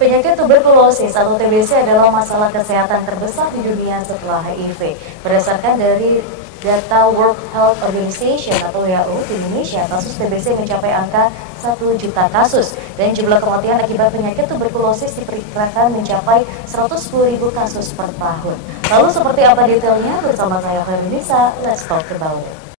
Penyakit tuberkulosis atau TBC adalah masalah kesehatan terbesar di dunia setelah HIV. Berdasarkan dari data World Health Organization atau WHO, di Indonesia kasus TBC mencapai angka 1 juta kasus dan jumlah kematian akibat penyakit tuberkulosis diperkirakan mencapai 110.000 kasus per tahun. Lalu seperti apa detailnya? Bersama saya Feminisa, let's talk about it.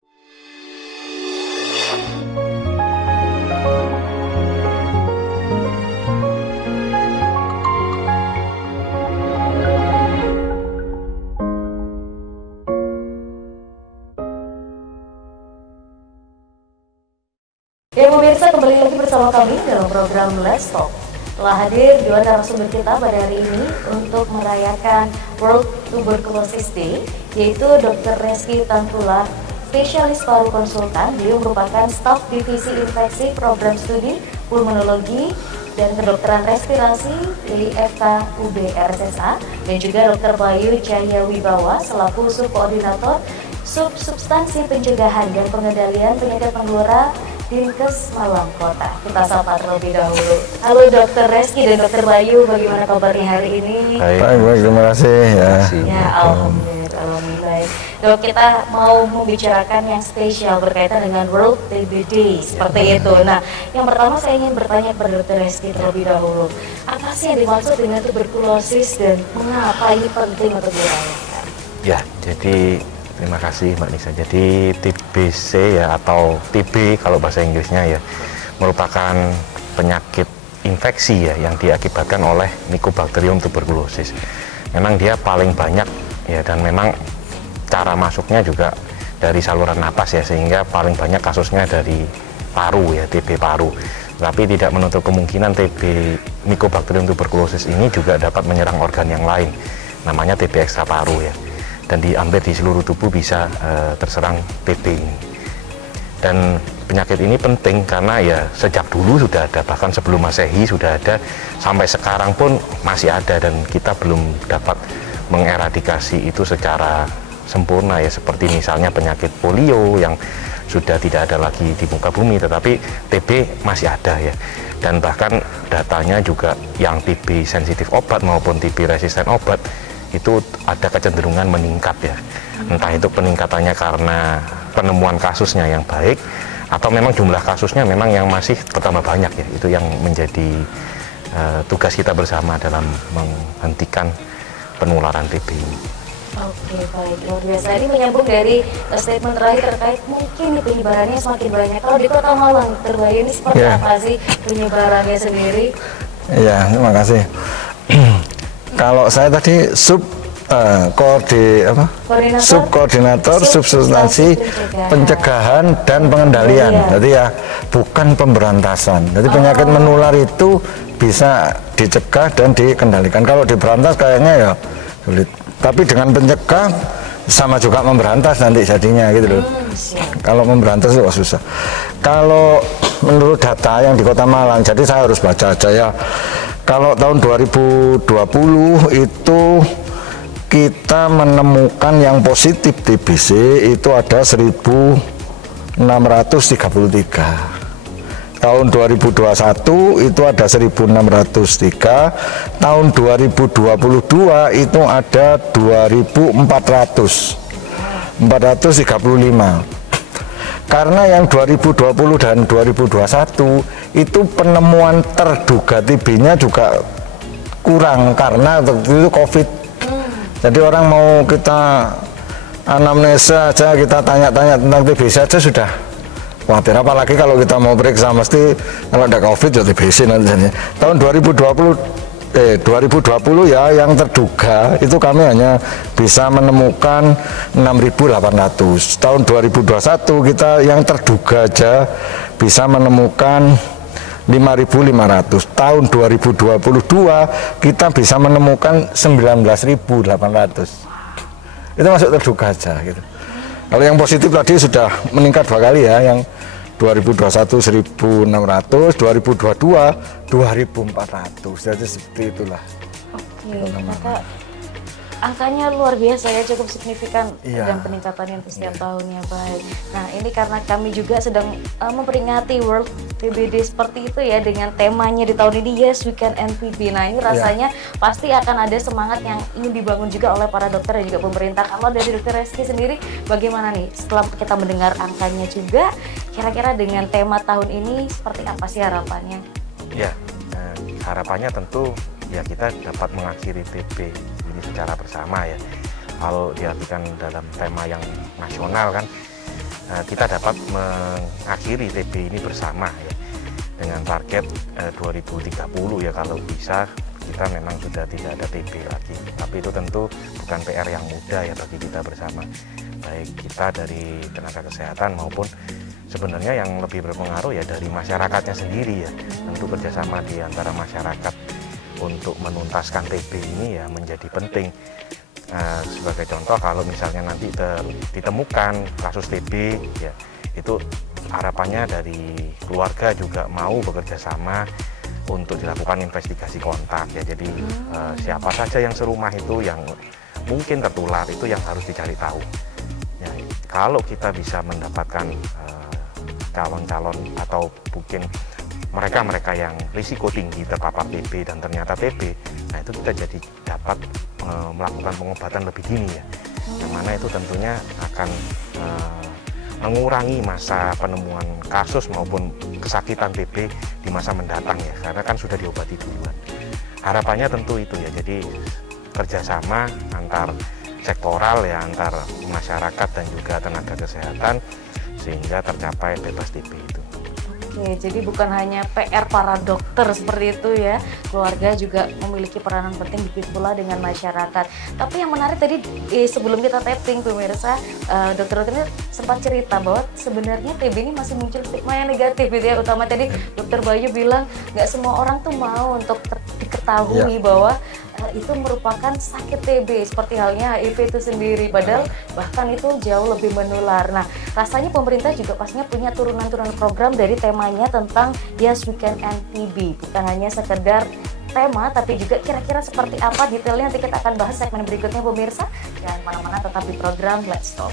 Ya pemirsa, kembali lagi bersama kami dalam program Let's Talk. Telah hadir dua narasumber kita pada hari ini untuk merayakan World Tuberculosis Day, yaitu Dr. Reski Tantula, spesialis paru konsultan. Beliau merupakan staf divisi infeksi program studi pulmonologi dan kedokteran respirasi di FKUB RSSA, dan juga Dr. Bayu Cahya Wibawa selaku subkoordinator substansi pencegahan dan pengendalian penyakit menular Dinkes Malang Kota. Kita sapa terlebih dahulu. Halo Dr. Reski dan Dr. Bayu, bagaimana kabarnya hari ini? Baik, terima kasih ya. Ya, alhamdulillah. Dok, kita mau membicarakan yang spesial berkaitan dengan World TB Day, seperti itu. Nah, yang pertama saya ingin bertanya kepada Dr. Reski terlebih dahulu. Apa sih yang dimaksud dengan tuberkulosis dan mengapa ini penting untuk dirayakan? Ya, jadi terima kasih Mbak Nisa. Jadi TBC ya atau TB kalau bahasa Inggrisnya ya merupakan penyakit infeksi ya yang diakibatkan oleh Mycobacterium tuberculosis. Memang dia paling banyak ya, dan memang cara masuknya juga dari saluran napas ya, sehingga paling banyak kasusnya dari paru ya, TB paru. Tapi tidak menutup kemungkinan TB Mycobacterium tuberculosis ini juga dapat menyerang organ yang lain, namanya TB ekstra paru ya. Dan hampir di seluruh tubuh bisa terserang TB ini. Dan penyakit ini penting karena ya sejak dulu sudah ada, bahkan sebelum Masehi sudah ada, sampai sekarang pun masih ada, dan kita belum dapat mengeradikasi itu secara sempurna ya, seperti misalnya penyakit polio yang sudah tidak ada lagi di muka bumi, tetapi TB masih ada ya. Dan bahkan datanya juga yang TB sensitif obat maupun TB resisten obat itu ada kecenderungan meningkat ya. Entah itu peningkatannya karena penemuan kasusnya yang baik, atau memang jumlah kasusnya memang yang masih bertambah banyak ya. Itu yang menjadi tugas kita bersama dalam menghentikan penularan TB ini. Oke, baik, luar biasa. Ini menyambung dari statement terakhir terkait mungkin penyebarannya semakin banyak. Kalau di Kota Malang, terbaik ini seperti apa sih penyebarannya sendiri? Iya, terima kasih. Kalau saya tadi subkoordinator substansi pencegahan dan pengendalian. Jadi ya bukan pemberantasan. Jadi penyakit menular itu bisa dicegah dan dikendalikan. Kalau diberantas kayaknya ya sulit. Tapi dengan pencegah sama juga memberantas nanti jadinya gitu loh. Kalau memberantas itu susah. Kalau menurut data yang di Kota Malang, jadi saya harus baca aja ya. Kalau tahun 2020 itu kita menemukan yang positif TBC itu ada 1.633. Tahun 2021 itu ada 1.603. Tahun 2022 itu ada 2.435. Karena yang 2020 dan 2021 itu penemuan terduga TB-nya juga kurang karena waktu itu COVID. Jadi orang mau kita anamnesa aja, kita tanya-tanya tentang TBC aja sudah khawatir. Apalagi kalau kita mau periksa mesti kalau ada COVID ya TBC nanti. Tahun 2020 ya yang terduga itu kami hanya bisa menemukan 6.800. Tahun 2021 kita yang terduga aja bisa menemukan 5.500. Tahun 2022 kita bisa menemukan 19.800. Itu masuk terduga aja gitu. Kalau yang positif tadi sudah meningkat 2 kali ya, yang 2021 1.600, 2022 2.400. Jadi seperti itulah. Oke, maka angkanya luar biasa ya, cukup signifikan dan Iya. peningkatannya untuk setiap tahunnya. Baik. Nah, ini karena kami juga sedang memperingati World TBD seperti itu ya, dengan temanya di tahun ini Yes We Can End TB. Nah, ini rasanya pasti akan ada semangat yang ingin dibangun juga oleh para dokter dan juga pemerintah. Kalau dari Dokter Reski sendiri bagaimana nih setelah kita mendengar angkanya juga, kira-kira dengan tema tahun ini seperti apa sih harapannya? Ya, harapannya tentu ya kita dapat mengakhiri TB ini secara bersama ya. Kalau diartikan dalam tema yang nasional kan, kita dapat mengakhiri TB ini bersama ya, dengan target 2030 ya, kalau bisa kita memang sudah tidak ada TB lagi. Tapi itu tentu bukan PR yang mudah ya bagi kita bersama, baik kita dari tenaga kesehatan maupun sebenarnya yang lebih berpengaruh ya dari masyarakatnya sendiri ya. Tentu kerjasama di antara masyarakat untuk menuntaskan TB ini ya menjadi penting. Sebagai contoh, kalau misalnya nanti ditemukan kasus TB ya, itu harapannya dari keluarga juga mau bekerja sama untuk dilakukan investigasi kontak ya. Jadi siapa saja yang serumah itu yang mungkin tertular, itu yang harus dicari tahu ya. Kalau kita bisa mendapatkan calon-calon atau mungkin mereka yang risiko tinggi terpapar TB dan ternyata TB, nah itu kita jadi dapat melakukan pengobatan lebih dini ya, yang mana itu tentunya akan mengurangi masa penemuan kasus maupun kesakitan TB di masa mendatang ya, karena kan sudah diobati duluan. Harapannya tentu itu ya, jadi kerjasama antar sektoral ya, antar masyarakat dan juga tenaga kesehatan sehingga tercapai bebas TB itu. Oke, jadi bukan hanya PR para dokter seperti itu ya, keluarga juga memiliki peranan penting, begitu pula dengan masyarakat. Tapi yang menarik tadi sebelum kita tapping pemirsa, dokter-dokter ini sempat cerita bahwa sebenarnya TB ini masih muncul stigma yang negatif gitu ya, utama tadi Dokter Bayu bilang nggak semua orang tuh mau untuk diketahui bahwa itu merupakan sakit TB, seperti halnya HIV itu sendiri, padahal bahkan itu jauh lebih menular. Nah, rasanya pemerintah juga pastinya punya turunan-turunan program dari temanya tentang Yes We Can End TB, bukan hanya sekedar tema, tapi juga kira-kira seperti apa detailnya nanti kita akan bahas segmen berikutnya pemirsa. Jangan mana-mana, tetap di program Let's Talk.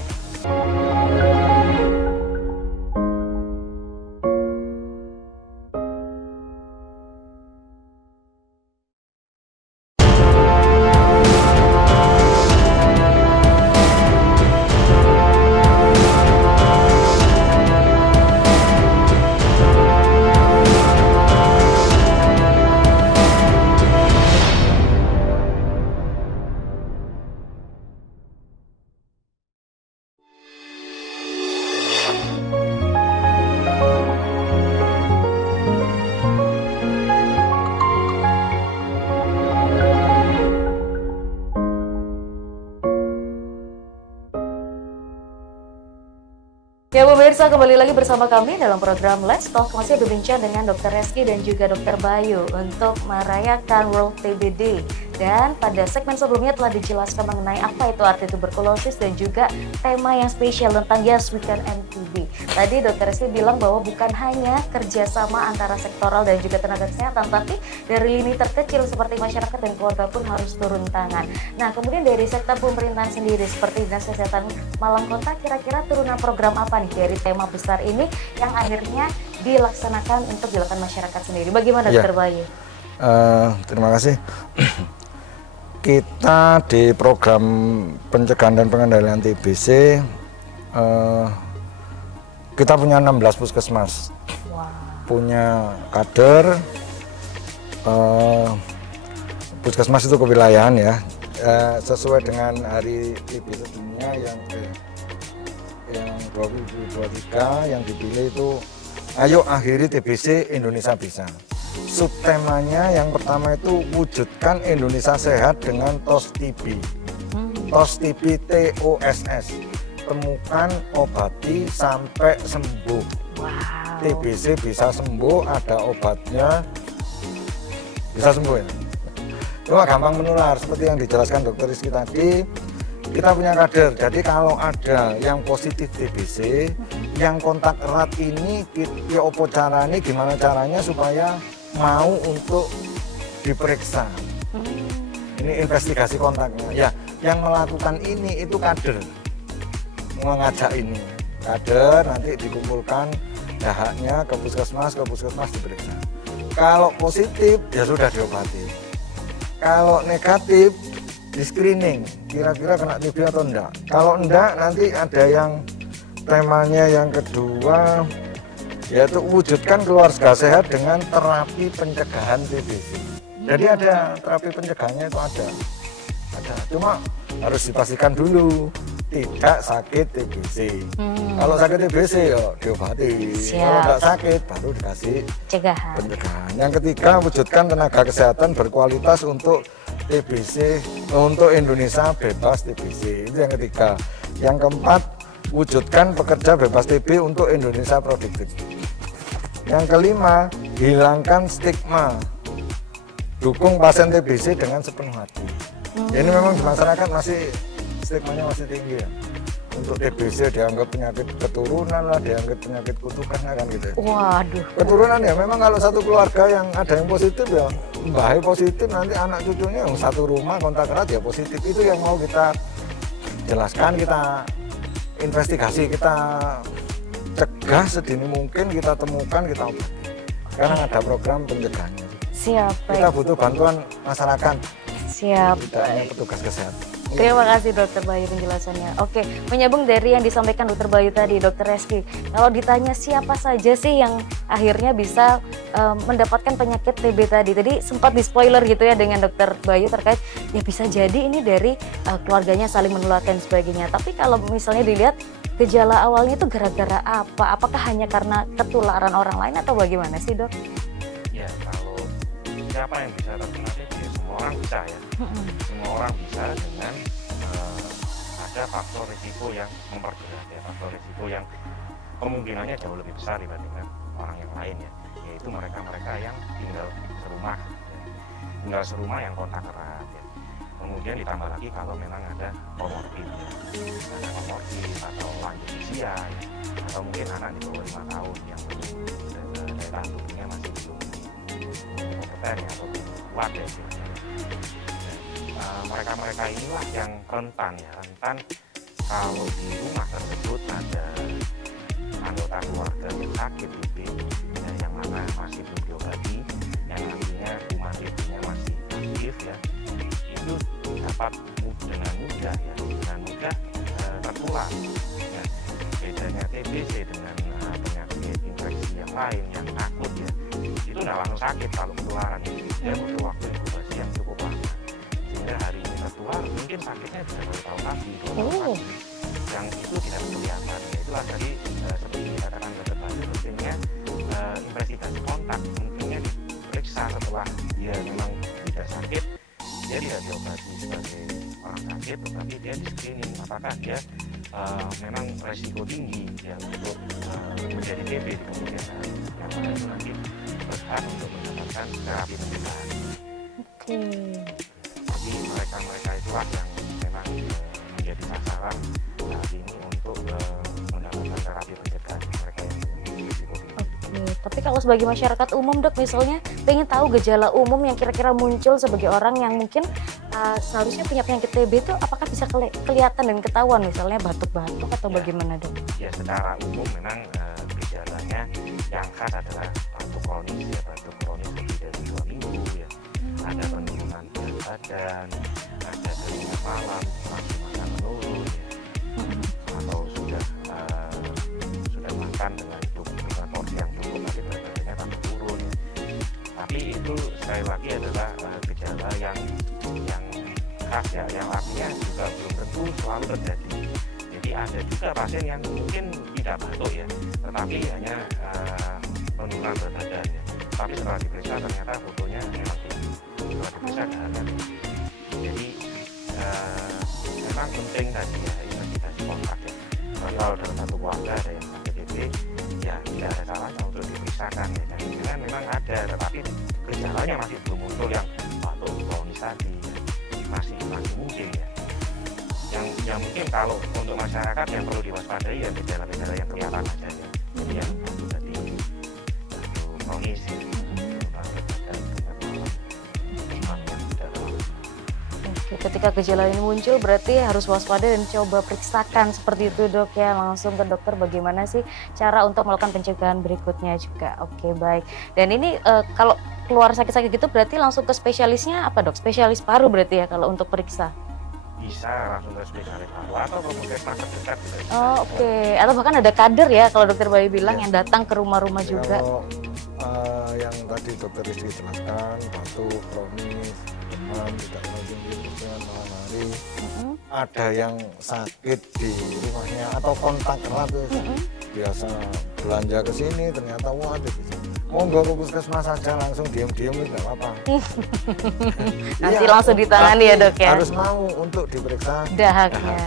Ya pemirsa, kembali lagi bersama kami dalam program Let's Talk, masih berbincang dengan Dokter Reski dan juga Dokter Bayu untuk merayakan World TB Day. Dan pada segmen sebelumnya telah dijelaskan mengenai apa itu arti tuberkulosis dan juga tema yang spesial tentang Yes We Can End TB. Tadi Dokter Reski bilang bahwa bukan hanya kerjasama antara sektoral dan juga tenaga kesehatan, tapi dari lini terkecil seperti masyarakat dan keluarga pun harus turun tangan. Nah, kemudian dari sektor pemerintahan sendiri seperti Dinas Kesehatan Malang Kota, kira-kira turunan program apa nih dari tema besar ini yang akhirnya dilaksanakan untuk dilakukan masyarakat sendiri? Bagaimana Dokter Bayu? Terima kasih. Kita di program pencegahan dan pengendalian TBC kita punya 16 puskesmas, punya kader, puskesmas itu kewilayahan ya, sesuai dengan hari TB sedunia yang 2023 yang dipilih itu ayo akhiri TBC, Indonesia bisa. Subtemanya yang pertama itu wujudkan Indonesia sehat dengan TOS TB. TOS TB TOSS. Temukan, obati sampai sembuh. TBC bisa sembuh, ada obatnya, bisa sembuh ya. Cuma gampang menular seperti yang dijelaskan Dokter Rizky tadi. Kita punya kader, jadi kalau ada yang positif TBC, yang kontak erat ini, ya opo caranya, gimana caranya supaya mau untuk diperiksa. Ini investigasi kontaknya. Ya, yang melakukan ini itu kader, mengajak ini kader, nanti dikumpulkan dahaknya ke puskesmas diperiksa. Kalau positif ya sudah diobati. Kalau negatif di screening, kira-kira kena TB atau enggak. Kalau enggak, nanti ada yang temanya yang kedua, yaitu wujudkan keluarga sehat dengan terapi pencegahan TBC. Jadi ada terapi pencegahannya itu ada. Cuma harus dipastikan dulu tidak sakit TBC. Kalau sakit TBC ya diobati. Kalau enggak sakit baru dikasih pencegahan. Yang ketiga, wujudkan tenaga kesehatan berkualitas untuk TBC, untuk Indonesia bebas TBC. Itu yang ketiga. Yang keempat, wujudkan pekerja bebas TB untuk Indonesia produktif. Yang kelima, hilangkan stigma. Dukung pasien TBC dengan sepenuh hati. Ini memang di masyarakat masih stigmanya masih tinggi ya. Untuk TBC dianggap penyakit keturunan lah, dianggap penyakit kutukan kan gitu. Waduh. Keturunan ya, memang kalau satu keluarga yang ada yang positif ya, mbahnya positif, nanti anak cucunya yang satu rumah kontak erat ya positif. Itu yang mau kita jelaskan, kita investigasi, kita cegah sedini mungkin, kita temukan, kita obati. Sekarang ada program pencegahannya. Siap. Kita butuh bantuan masyarakat. Siap. Tidak hanya petugas kesehatan. Terima kasih Dokter Bayu penjelasannya. Oke, menyambung dari yang disampaikan Dokter Bayu tadi, Dokter Reski. Kalau ditanya siapa saja sih yang akhirnya bisa mendapatkan penyakit TB tadi sempat di spoiler gitu ya dengan Dokter Bayu terkait ya bisa jadi ini dari keluarganya saling menularkan dan sebagainya. Tapi kalau misalnya dilihat gejala awalnya itu gara-gara apa? Apakah hanya karena ketularan orang lain atau bagaimana sih, Dok? Ya, kalau siapa yang bisa terkena TB, semua orang bisa ya. Semua orang bisa dengan ada faktor risiko yang memperberat ya, faktor risiko yang kemungkinannya jauh lebih besar dibandingkan orang yang lain ya, yaitu mereka-mereka yang tinggal serumah ya. Tinggal serumah yang kontak erat ya. Kemudian ditambah lagi kalau memang ada komorbid ya, ada komorbid atau lanjut usia ya, atau mungkin anak di bawah 5 tahun yang daya tahan tubuhnya masih belum kompeten ya, atau belum kuat ya istilahnya. Mereka-mereka inilah yang rentan ya, rentan kalau di rumah tersebut ada anggota keluarga yang sakit TB ya, yang mana masih belum diobati, yang artinya kuman TB-nya masih aktif ya, itu dapat dengan mudah tertular ya. Bedanya TBC dengan penyakit infeksi yang lain yang akut ya, itu nggak langsung sakit kalau ketularan, dia butuh waktu inkubasi yang cukup lama. Sehingga hari ini tertular, mungkin sakitnya bisa 2 tahun lagi, 2 tahun lagi, yang itu tidak kelihatan. Ya, itulah tadi seperti dikatakan Dokter Bayu, pentingnya investigasi kontak, pentingnya diperiksa setelah dia memang tidak sakit, dia tidak diobati sebagai orang sakit, tetapi dia di screening apakah dia memang resiko tinggi ya untuk menjadi TB di kemudian hari, yang mana itu nanti berhak untuk mendapatkan terapi pencegahan. Jadi mereka-mereka itulah yang memang menjadi sasaran saat ini untuk mendapatkan terapi pencegahan, mereka yang berisiko tinggi. Tapi kalau sebagai masyarakat umum, Dok, misalnya pengen tahu gejala umum yang kira-kira muncul sebagai orang yang mungkin seharusnya punya penyakit TB itu apakah bisa kelihatan dan ketahuan, misalnya batuk-batuk atau bagaimana, Dok? Ya, secara umum memang gejalanya yang khas adalah batuk kronis ya, batuk kronis lebih dari 2 minggu ya. Ada penurunan berat badan, ada keringat malam, nafsu makan menurun ya, atau sudah makan dengan porsi yang cukup tapi berat badannya tambah turun ya. Tapi itu sekali lagi adalah gejala yang khas ya, yang artinya juga belum tentu selalu terjadi. Jadi ada juga pasien yang mungkin tidak batuk ya, tetapi hanya penurunan berat badan ya. Tapi setelah diperiksa ternyata fotonya memang tinggi. Setelah diperiksa ada. Jadi memang penting tadi ya investigasi kontak ya. Kalau dalam satu keluarga ada yang sakit TB, ya tidak ada salahnya untuk diperiksakan ya. Jangan memang ada, tetapi gejalanya masih belum muncul yang batuk kronis tadi ya. Masih mungkin ya. Yang mungkin kalau untuk masyarakat yang perlu diwaspadai ya gejala-gejala yang kelihatan aja ya. Jadi yang batuk tadi, batuk kronis ya. Ketika gejala ini muncul berarti harus waspada dan coba periksakan seperti itu dok ya, langsung ke dokter bagaimana sih cara untuk melakukan pencegahan berikutnya juga. Oke baik, dan ini kalau keluar sakit-sakit gitu berarti langsung ke spesialisnya apa dok? Spesialis paru berarti ya kalau untuk periksa? Bisa langsung ke spesialis paru atau ke puskesmas terdekat. Oh oke, atau bahkan ada kader ya kalau dokter Bayu bilang yang datang ke rumah-rumah juga. Kalau yang tadi dokter Rizky jelaskan, batuk, kronis, demam, tidak tinggi, kemudian malam hari, ada yang sakit di rumahnya atau kontak erat, biasa belanja ke sini ternyata wah ada di sini. Monggo ke puskesmas saja, langsung diem-diem tidak apa-apa. Nanti langsung ditangani ya dok ya. Harus mau untuk diperiksa dahaknya.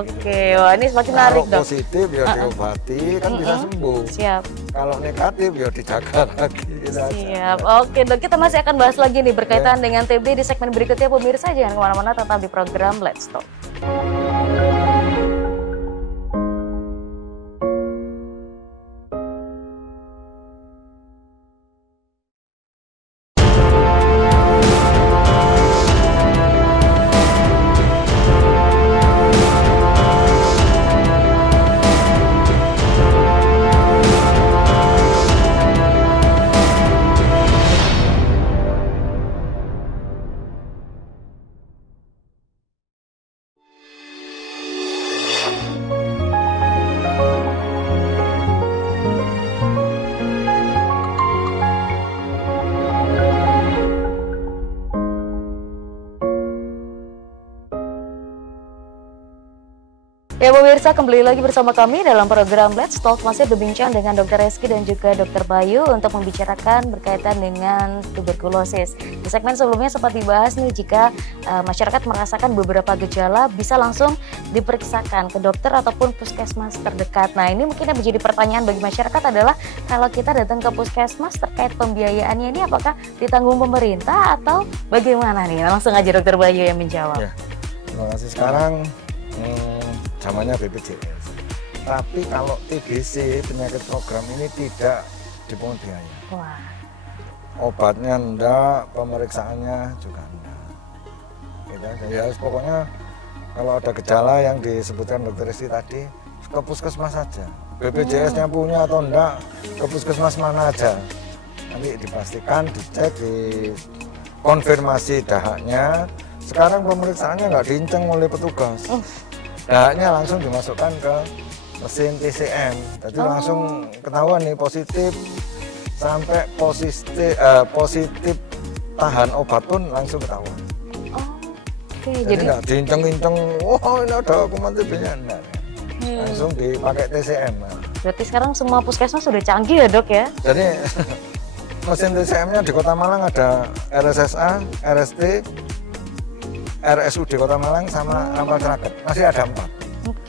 Oke, gitu. Wah ini semakin menarik dok. Kalau positif ya diobati kan bisa sembuh. Siap. Kalau negatif ya dijaga lagi. Siap. Oke dok, kita masih akan bahas lagi nih berkaitan dengan TB di segmen berikutnya pemirsa. Jangan kemana-mana, tetap di program Let's Talk. Ya pemirsa, kembali lagi bersama kami dalam program Let's Talk, masih berbincang dengan Dr. Reski dan juga Dr. Bayu untuk membicarakan berkaitan dengan tuberkulosis. Di segmen sebelumnya sempat dibahas nih, jika masyarakat merasakan beberapa gejala bisa langsung diperiksakan ke dokter ataupun puskesmas terdekat. Nah ini mungkin yang menjadi pertanyaan bagi masyarakat adalah kalau kita datang ke puskesmas terkait pembiayaannya ini apakah ditanggung pemerintah atau bagaimana nih? Langsung aja Dr. Bayu yang menjawab. Ya, terima kasih. Sekarang zamannya BPJS. Tapi kalau TBC, penyakit program ini tidak dipungut biaya. Wah. Obatnya enggak, pemeriksaannya juga enggak. Gitu aja. Ya pokoknya kalau ada gejala yang disebutkan dokter Rizky tadi, ke puskesmas saja. BPJS-nya punya atau enggak, ke puskesmas mana aja. Nanti dipastikan, dicek, dikonfirmasi dahaknya. Sekarang pemeriksaannya nggak diinceng oleh petugas. Dahaknya langsung dimasukkan ke mesin TCM, jadi langsung ketahuan nih positif, sampai positif tahan obat pun langsung ketahuan. Jadi nggak diinceng-inceng, wah ini ada kuman TB-nya, enggak. Langsung dipakai TCM. Berarti sekarang semua puskesmas sudah canggih ya dok ya? Jadi mesin TCM-nya di Kota Malang ada RSSA, RST, RSUD Kota Malang sama Ampel Ceraket, masih ada 4.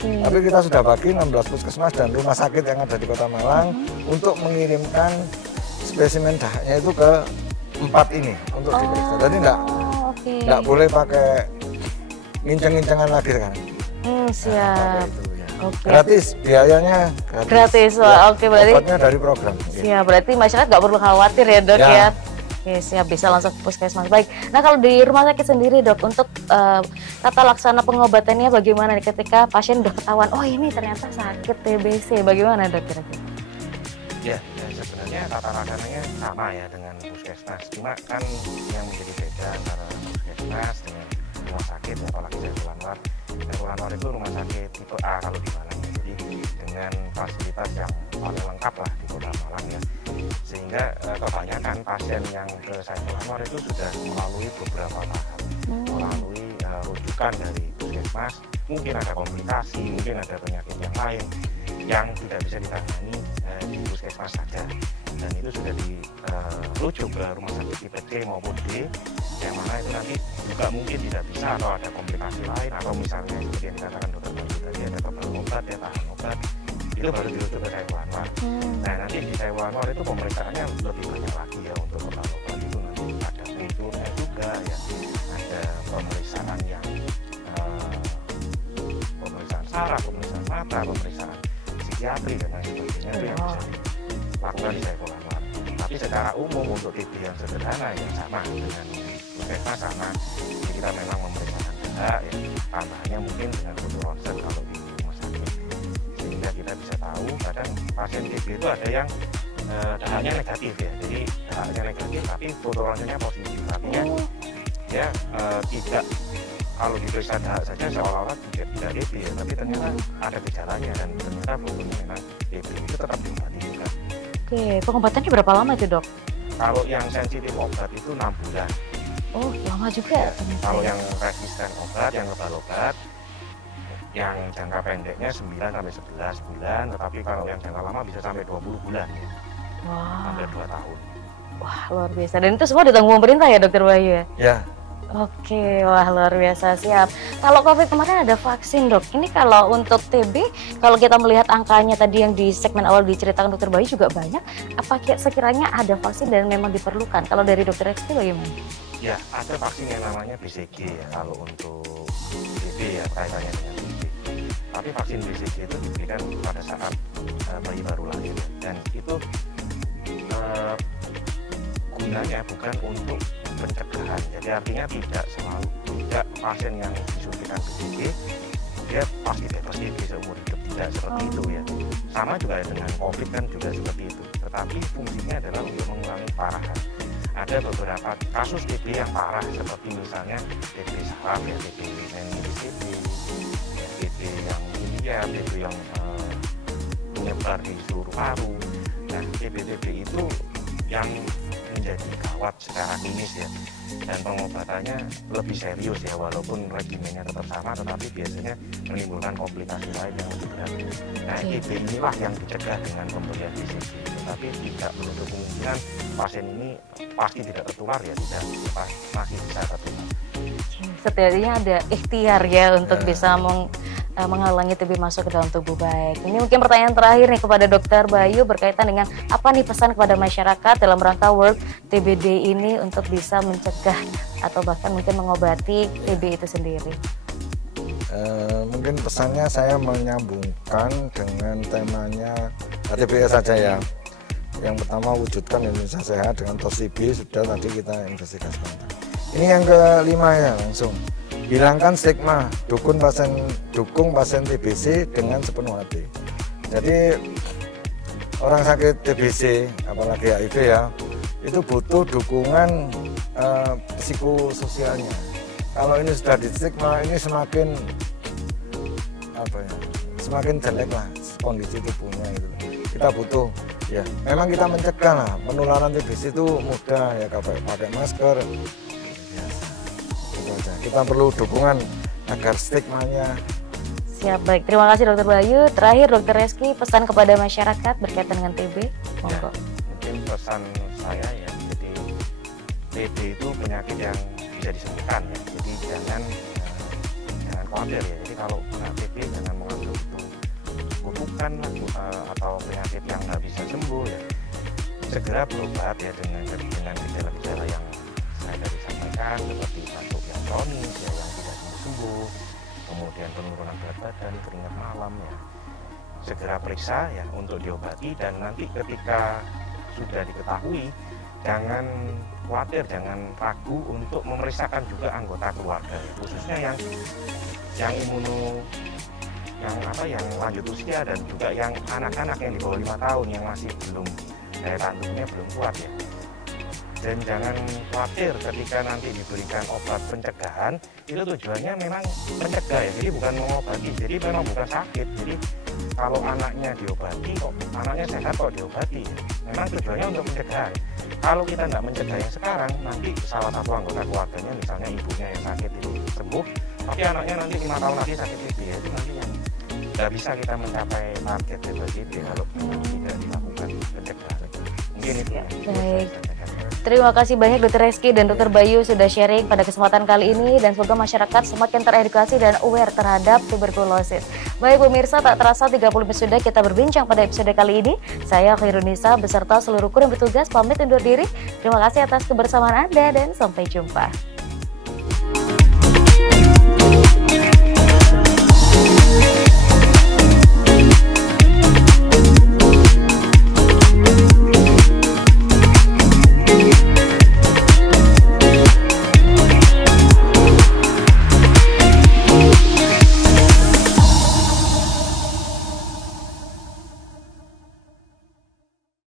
Tapi kita sudah bagi 16 puskesmas dan rumah sakit yang ada di Kota Malang untuk mengirimkan spesimen dahaknya itu ke 4 ini untuk diperiksa. Jadi enggak boleh pakai nginceng-ngincengan lagi kan. Siap. Gratis, biayanya gratis. Wah, oke, berarti obatnya dari program. Siap, berarti masyarakat nggak perlu khawatir ya dok ya. Oke, siap, bisa langsung ke puskesmas. Baik, nah kalau di rumah sakit sendiri dok, untuk tata laksana pengobatannya bagaimana nih ketika pasien udah ketahuan, oh ini ternyata sakit TBC, bagaimana dok kira-kira? Ya, sebenarnya tata laksananya sama ya dengan puskesmas, cuma kan yang menjadi beda antara puskesmas dengan rumah sakit, apalagi Saiful Anwar. Saiful Anwar itu rumah sakit tipe A kalau di Malang, jadi dengan fasilitas yang paling lengkap lah di Kota Malang ya. Sehingga kebanyakan pasien yang ke Saiful Anwar itu sudah melalui beberapa tahap, melalui rujukan dari puskesmas, mungkin ada komplikasi, mungkin ada penyakit yang lain yang tidak bisa ditangani di puskesmas saja, dan itu sudah dirujuk ke rumah sakit tipe C maupun D, yang mana itu nanti juga mungkin tidak bisa atau ada komplikasi lain, atau misalnya seperti yang dikatakan dokter Bayu tadi ada kebal obat, ya tahan obat, itu baru dirujuk ke Saiful Anwar. Nah nanti di Saiful Anwar itu pemeriksaannya lebih banyak lagi ya, untuk kebal obat itu nanti ada kulturnya juga ya, ada pemeriksaan yang pemeriksaan saraf, pemeriksaan mata, pemeriksaan psikiatri dan lain sebagainya, itu yang bisa dilakukan di Saiful Anwar. Tapi secara umum untuk TB yang sederhana yang sama dengan puskesmas sama, jadi kita memang memeriksakan tambahannya mungkin dengan foto ronsen kalau di rumah sakit, sehingga kita bisa tahu kadang pasien TB itu ada yang dahaknya negatif ya, jadi dahaknya negatif tapi foto ronsennya positif, artinya dia tidak, kalau diperiksa dahak saja seolah-olah tidak TB ya, tapi ternyata ada gejalanya dan ternyata fotonya memang TB, itu tetap diobati juga. Oke, pengobatannya berapa lama itu dok? Kalau yang sensitif obat itu 6 bulan. Oh lama juga. Kalau yang resisten obat, yang kebal obat, yang jangka pendeknya 9 sampai 11 bulan, tetapi kalau yang jangka lama bisa sampai 20 bulan ya. Wah. Hampir 2 tahun. Wah luar biasa, dan itu semua ditanggung pemerintah ya dokter Bayu ya? Ya. Oke, wah luar biasa, siap. Kalau COVID kemarin ada vaksin dok, ini kalau untuk TB, kalau kita melihat angkanya tadi yang di segmen awal diceritakan dokter Bayu juga banyak, apa sekiranya ada vaksin dan memang diperlukan? Kalau dari dokter Reski bagaimana? Ya, ada vaksin yang namanya BCG ya, kalau untuk TB ya kaitannya dengan TB. Tapi vaksin BCG itu diberikan pada saat bayi baru lahir dan itu gunanya bukan untuk pencegahan, jadi artinya tidak pasien yang disuntikan BCG dia pasti bebas TB seumur hidup, tidak seperti itu ya. Sama juga dengan COVID kan juga seperti itu, tetapi fungsinya adalah untuk mengurangi parahan. Ada beberapa kasus TB yang parah seperti misalnya TB saraf ya, TB meningitis TB, TB yang miliar, TB yang menyebar di seluruh paru. Nah, TB itu yang menjadi gawat secara klinis ya, dan pengobatannya lebih serius ya, walaupun regimennya tetap sama tetapi biasanya menimbulkan komplikasi lain yang lebih berat. Nah, TB inilah yang dicegah dengan pemberian BCG, tetapi tidak menutup kemungkinan pasien ini pasti tidak tertular ya, tidak, masih bisa tertular. Setidaknya ada ikhtiar ya untuk bisa menghalangi TB masuk ke dalam tubuh. Baik, ini mungkin pertanyaan terakhir nih kepada dokter Bayu berkaitan dengan apa nih pesan kepada masyarakat dalam rangka World TB Day ini untuk bisa mencegah atau bahkan mungkin mengobati TB itu sendiri. Mungkin pesannya saya menyambungkan dengan temanya HTBS saja ya. Yang pertama, wujudkan Indonesia sehat dengan tos TB, sudah tadi kita investigasikan. Ini yang kelima ya, langsung hilangkan stigma, dukung pasien TBC dengan sepenuh hati. Jadi orang sakit TBC, apalagi HIV ya, itu butuh dukungan psikososialnya. Kalau ini sudah di stigma, ini semakin semakin jelek lah kondisi tubuhnya gitu. Kita butuh ya, memang kita mencegah lah penularan TBC itu mudah ya, pakai masker. Kita perlu dukungan agar stigmanya. Siap, baik. Terima kasih dokter Bayu. Terakhir dokter Reski, pesan kepada masyarakat berkaitan dengan TB. Monggo. Ya, mungkin pesan saya ya, jadi TB itu penyakit yang bisa disembuhkan ya. Jadi jangan khawatir ya. Jadi kalau kena TB jangan menganggap itu kutukan atau penyakit yang nggak bisa sembuh ya. Segera berobat ya dengan gejala-gejala yang saya tadi sampaikan, seperti batuk yang kronis ya, yang tidak sembuh, kemudian penurunan berat badan, keringat malam ya. Segera periksa ya untuk diobati, dan nanti ketika sudah diketahui jangan khawatir, jangan ragu untuk memeriksakan juga anggota keluarga ya, khususnya yang yang lanjut usia dan juga yang anak-anak yang di bawah 5 tahun yang masih belum daya tahan tubuhnya belum kuat ya. Dan jangan khawatir ketika nanti diberikan obat pencegahan, itu tujuannya memang mencegah ya, jadi bukan mengobati, jadi memang bukan sakit. Jadi kalau anaknya diobati kok, anaknya sehat kok diobati, memang tujuannya untuk pencegahan. Kalau kita nggak mencegah yang sekarang, nanti salah satu anggota keluarganya, misalnya ibunya yang sakit itu sembuh, tapi anaknya nanti 5 tahun lagi sakit TB, itu nanti yang nggak bisa kita mencapai target TB kalau tidak dilakukan pencegahan. Mungkin itu ya. Baik. Terima kasih banyak Dr. Reski dan Dr. Bayu sudah sharing pada kesempatan kali ini, dan semoga masyarakat semakin teredukasi dan aware terhadap tuberkulosis. Baik pemirsa, tak terasa 30 menit sudah kita berbincang pada episode kali ini. Saya Khairunisa beserta seluruh kru yang bertugas pamit undur diri. Terima kasih atas kebersamaan Anda dan sampai jumpa.